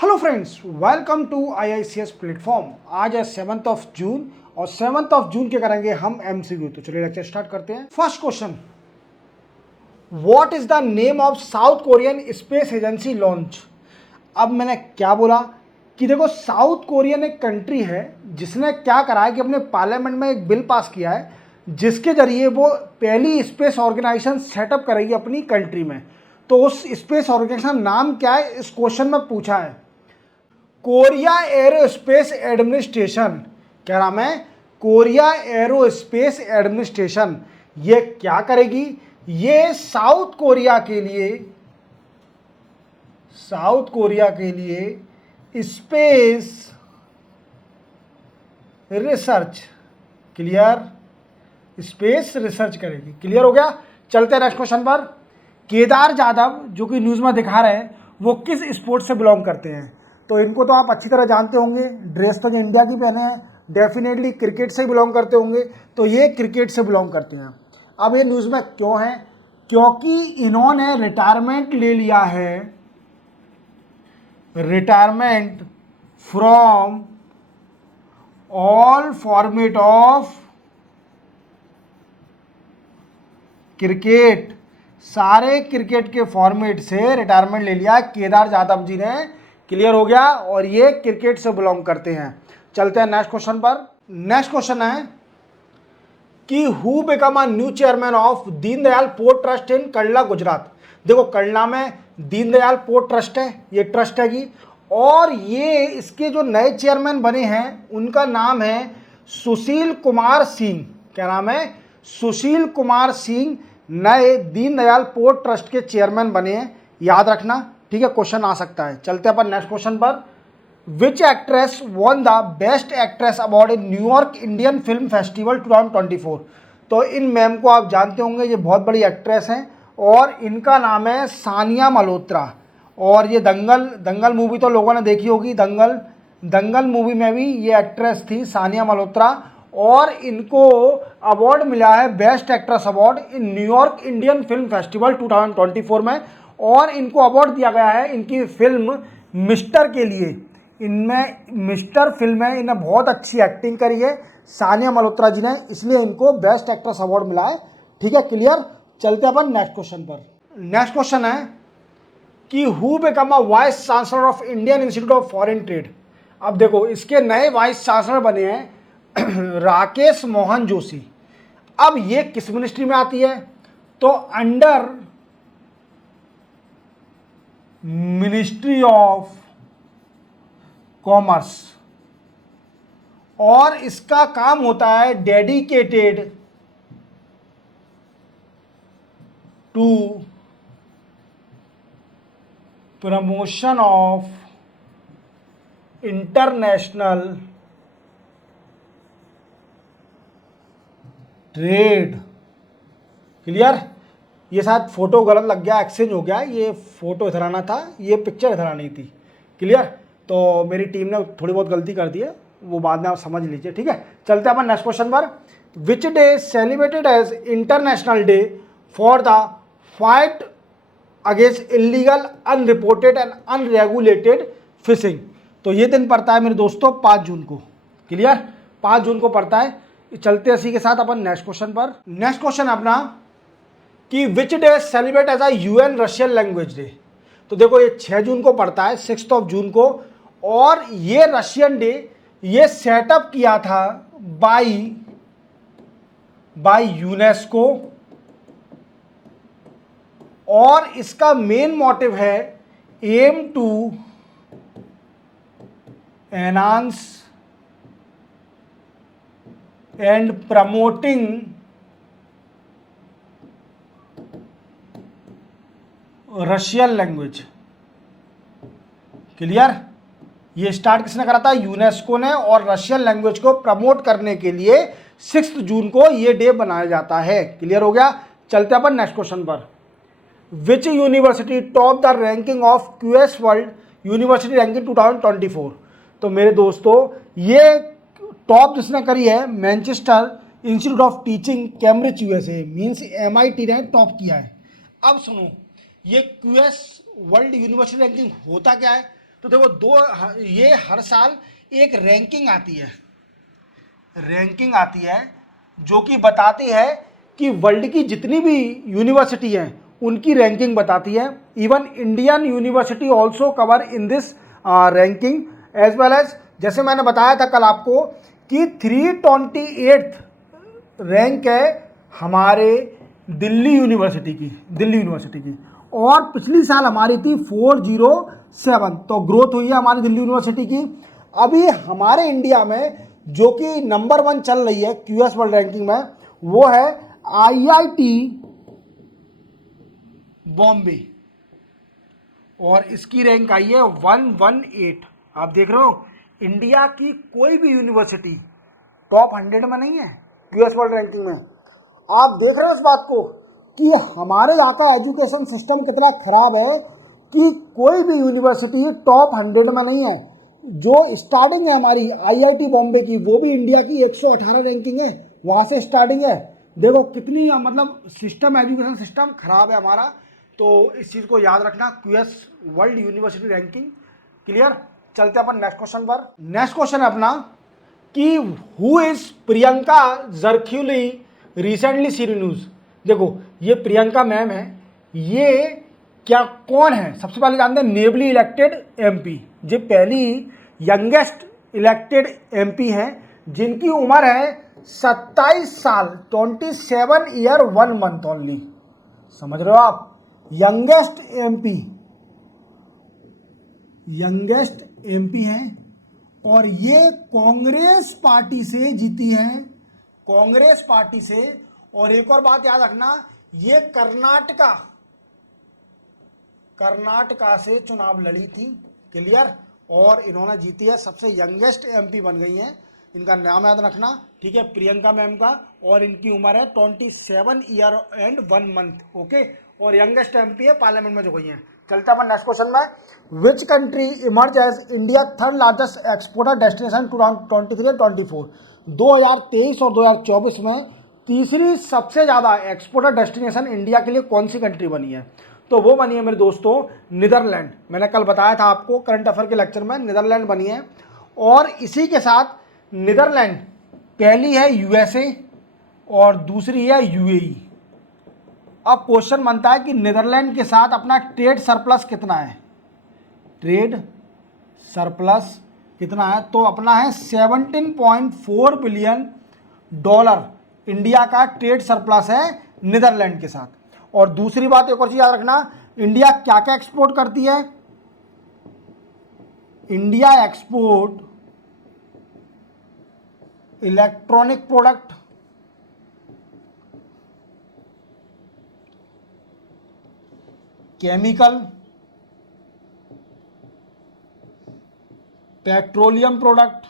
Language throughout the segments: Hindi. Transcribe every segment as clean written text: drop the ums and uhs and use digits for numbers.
Hello friends, welcome to IICS platform. आज है 7th ऑफ जून और 7th ऑफ जून के करेंगे हम MCQ। तो चलिए लेक्चर स्टार्ट करते हैं। First question, what is the name of south Korean space agency launch. अब मैंने क्या बोला कि देखो, साउथ कोरियन एक कंट्री है जिसने क्या करा है कि अपने पार्लियामेंट में एक बिल पास किया है जिसके जरिए वो पहली स्पेस ऑर्गेनाइजेशन सेटअप करेगी अपनी कंट्री में। तो उस स्पेस ऑर्गेनाइजेशन नाम क्या है, इस क्वेश्चन में पूछा है। Korea aerospace administration. क्या नाम है? Korea aerospace administration. ये क्या करेगी? ये साउथ कोरिया के लिए space research, clear, space research करेगी। क्लियर हो गया। चलते हैं नेक्स्ट क्वेश्चन पर। केदार जाधव जो कि न्यूज़ में दिखा रहे हैं वो किस स्पोर्ट से बिलोंग करते हैं? तो इनको तो आप अच्छी तरह जानते होंगे, ड्रेस तो जो इंडिया की पहने हैं, डेफिनेटली क्रिकेट से बिलोंग करते होंगे। तो ये क्रिकेट से बिलोंग करते हैं। अब ये न्यूज़ में क्यों है? क्योंकि इन्होंने रिटायरमेंट ले लिया है, retirement from all format of cricket. सारे क्रिकेट के फॉर्मेट से रिटायरमेंट ले लिया केदार जाधव जी ने। क्लियर हो गया। और ये क्रिकेट से बिलोंग करते हैं। चलते हैं नेक्स्ट क्वेश्चन पर। नेक्स्ट क्वेश्चन है कि who become a new chairman of Deendayal port trust in Kandla, Gujarat. देखो, कल्ला में दीनदयाल पोर्ट ट्रस्ट है, ये ट्रस्ट है की। और ये इसके जो नए चेयरमैन बने हैं उनका नाम है सुशील कुमार सिंह। क्या नाम है? सुशील कुमार सिंह नए दीनदयाल पोर्ट ट्रस्ट के चेयरमैन बने हैं, याद रखना। ठीक है, क्वेश्चन आ सकता है। चलते हैं अपन नेक्स्ट क्वेश्चन पर। Which actress won the best actress award in New York Indian film festival 2024। तो इन मैम को आप जानते होंगे, ये बहुत बड़ी एक्ट्रेस हैं और इनका नाम है सानिया मल्होत्रा। और ये दंगल मूवी तो लोगों ने देखी होगी। दंगल मूवी में भी ये एक्ट्रेस थी सानिया मल्होत्रा। और इनको अवार्ड मिला है best actress award in New York Indian film festival 2024 में। और इनको अवार्ड दिया गया है इनकी फिल्म मिस्टर के लिए। इनमें मिस्टर फिल्म है, इन्हें बहुत अच्छी एक्टिंग करी है सानिया मल्होत्रा जी ने, इसलिए इनको बेस्ट एक्ट्रेस अवार्ड मिला है। ठीक है, क्लियर। चलते हैं अपन नेक्स्ट क्वेश्चन पर। नेक्स्ट क्वेश्चन है कि who become a vice chancellor of Indian institute of foreign trade. अब देखो, इसके नए वाइस चांसलर बने हैं राकेश मोहन जोशी। अब ये किस मिनिस्ट्री में आती है? तो अंडर मिनिस्ट्री ऑफ कॉमर्स। और इसका काम होता है dedicated to promotion of international trade. Clear. ये शायद फोटो गलत लग गया, एक्सचेंज हो गया। ये फोटो इधर आना था, ये पिक्चर इधर आनी थी। क्लियर। तो मेरी टीम ने थोड़ी बहुत गलती कर दी है, वो बाद में आप समझ लीजिए। ठीक है, चलते हैं अपन नेक्स्ट क्वेश्चन पर। Which day celebrated as international day for the fight against illegal, unreported and unregulated fishing. तो ये दिन पड़ता है मेरे दोस्तों 5 जून को। क्लियर, 5 जून को पड़ता है। चलते इसी के साथ अपन नेक्स्ट क्वेश्चन पर। नेक्स्ट क्वेश्चन अपना कि which day celebrate as a UN Russian language day. तो देखो, ये 6 जून को पड़ता है, 6th ऑफ जून को। और ये रशियन डे ये सेटअप किया था बाय यूनेस्को। और इसका मेन मोटिव है aim to enhance and promoting Russian language. Clear. ये स्टार्ट किसने करा था? यूनेस्को ने। और रशियन लैंग्वेज को प्रमोट करने के लिए 6 जून को ये डे बनाया जाता है। क्लियर हो गया। चलते अपन नेक्स्ट क्वेश्चन पर। Which university top the ranking of QS world university ranking 2024। तो मेरे दोस्तों, ये टॉप जिसने करी है Manchester institute of teaching Cambridge USA, means MIT ने टॉप किया है। अब सुनो, ये QS वर्ल्ड यूनिवर्सिटी रैंकिंग होता क्या है? तो देखो ये हर साल एक रैंकिंग आती है जो कि बताती है कि वर्ल्ड की जितनी भी यूनिवर्सिटी हैं उनकी रैंकिंग बताती है। Even Indian university also cover in this ranking as well as, जैसे मैंने बताया था कल आपको कि 328th रैंक है हमारे दिल्ली यूनिवर्सिटी की और पिछली साल हमारी थी 407। तो ग्रोथ हुई है हमारी दिल्ली यूनिवर्सिटी की। अभी हमारे इंडिया में जो कि नंबर 1 चल रही है क्यूएस वर्ल्ड रैंकिंग में, वो है आईआईटी बॉम्बे और इसकी रैंक आई है 118। आप देख रहे हो इंडिया की कोई भी यूनिवर्सिटी टॉप 100 में नहीं है यूएस वर्ल्ड रैंकिंग में। आप देख रहे हो इस बात को कि हमारे यहाँ का एजुकेशन सिस्टम कितना खराब है कि कोई भी यूनिवर्सिटी टॉप 100 में नहीं है। जो स्टार्टिंग है हमारी आईआईटी बॉम्बे की, वो भी इंडिया की 118 रैंकिंग है, वहाँ से स्टार्टिंग है। देखो कितनी मतलब सिस्टम, एजुकेशन सिस्टम खराब है हमारा। तो इस चीज़ को याद रखना, QS world university ranking. Clear? चलते अपन नेक्स्ट क्वेश्चन पर। नेक्स्ट क्वेश्चन है अपना कि हु इज प्रियंका जरख्यूली रिसेंटली सी न्यूज। देखो ये प्रियंका मैम है, ये क्या कौन है सबसे पहले जानते हैं। नेवली इलेक्टेड एमपी, ये पहली यंगेस्ट इलेक्टेड एमपी हैं जिनकी उम्र है 27 साल, 27 ईयर 1 मंथ ओनली। समझ रहे हो आप? यंगेस्ट एमपी हैं और ये कांग्रेस पार्टी से जीती हैं, कांग्रेस पार्टी से। और एक और बात याद रखना, ये कर्नाटका से चुनाव लड़ी थी। क्लियर? और इन्होंने जीती है, सबसे यंगेस्ट एमपी बन गई हैं। इनका नाम याद रखना, ठीक है, प्रियंका मैम का। और इनकी उम्र है 27 ईयर एंड 1 मंथ। ओके, और यंगेस्ट एमपी है, पार्लियामेंट में जो गई हैं। चलते अपन नेक्स्ट क्वेश्चन में। Which country emerge as India third largest exporter destination 2023-24। 2023 और 2024 में तीसरी सबसे ज़्यादा एक्सपोर्टर डेस्टिनेशन इंडिया के लिए कौन सी कंट्री बनी है? तो वो बनी है मेरे दोस्तों नीदरलैंड। मैंने कल बताया था आपको करंट अफेयर के लेक्चर में, नीदरलैंड बनी है। और इसी के साथ नीदरलैंड पहली है यूएसए और दूसरी है यूएई। अब क्वेश्चन बनता है कि नीदरलैंड के साथ अपना ट्रेड सरप्लस कितना है? ट्रेड सरप्लस कितना है? तो अपना है $17.4 बिलियन इंडिया का ट्रेड सरप्लस है नीदरलैंड के साथ। और दूसरी बात एक और चीज याद रखना, इंडिया क्या क्या एक्सपोर्ट करती है? India export electronic product, chemical, petroleum product,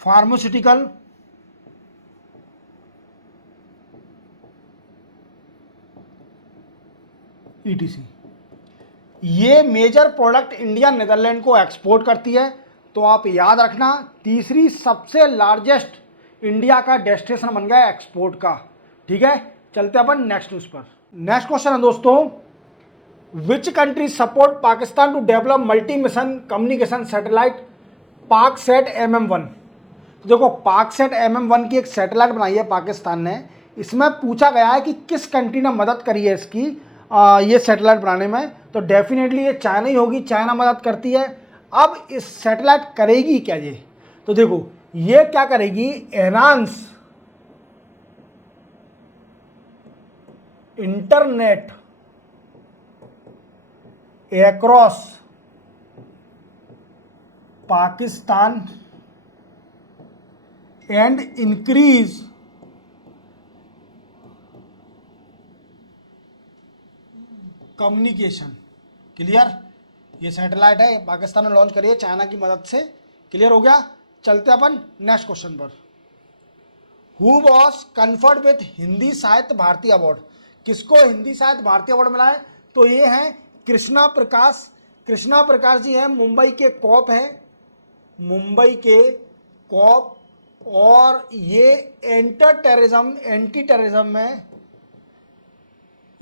pharmaceutical, etc. ये मेजर प्रोडक्ट इंडिया नीदरलैंड को एक्सपोर्ट करती है। तो आप याद रखना, तीसरी सबसे लार्जेस्ट इंडिया का डेस्टिनेशन बन गया एक्सपोर्ट का। ठीक है, चलते अपन नेक्स्ट न्यूज पर। नेक्स्ट क्वेश्चन है दोस्तों, which country support Pakistan to develop multi mission communication satellite PakSat MM1। देखो पाकसेट MM1 की एक सैटेलाइट बनाई है पाकिस्तान ने। इसमें पूछा गया है कि किस कंट्री ने मदद करी है इसकी ये सैटेलाइट बनाने में। तो डेफिनेटली ये चाइना ही होगी, चाइना मदद करती है। अब इस सैटेलाइट करेगी क्या ये? तो देखो ये क्या करेगी, enhance internet across Pakistan and increase communication. Clear? ये सैटेलाइट है, पाकिस्तान ने लॉन्च करी है चाइना की मदद से। क्लियर हो गया? चलते अपन नेक्स्ट क्वेश्चन पर। Who was conferred with Hindi साहित्य भारती अवार्ड। किसको हिंदी साहित्य भारती अवार्ड मिला है? तो ये हैं कृष्णा प्रकाश। कृष्णा प्रकाश जी हैं, मुंबई के कॉप हैं, मुंबई के कॉप। और ये एंटी टेररिज्म में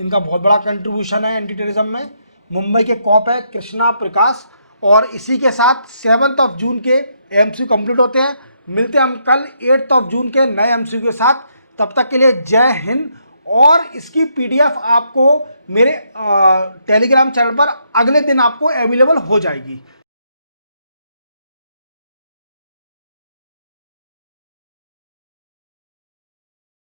इनका बहुत बड़ा कंट्रीब्यूशन है एंटी टेररिज्म में। मुंबई के कॉप है कृष्णा प्रकाश। और इसी के साथ 7 जून के एमसीक्यू कंप्लीट होते हैं। मिलते हैं हम कल 8 जून के नए एमसीक्यू के साथ। तब तक के लिए जय हिंद। और इसकी पीडीएफ आपको मेरे टेलीग्राम चैनल पर अगले दिन आपको अवेलेबल हो जाएगी।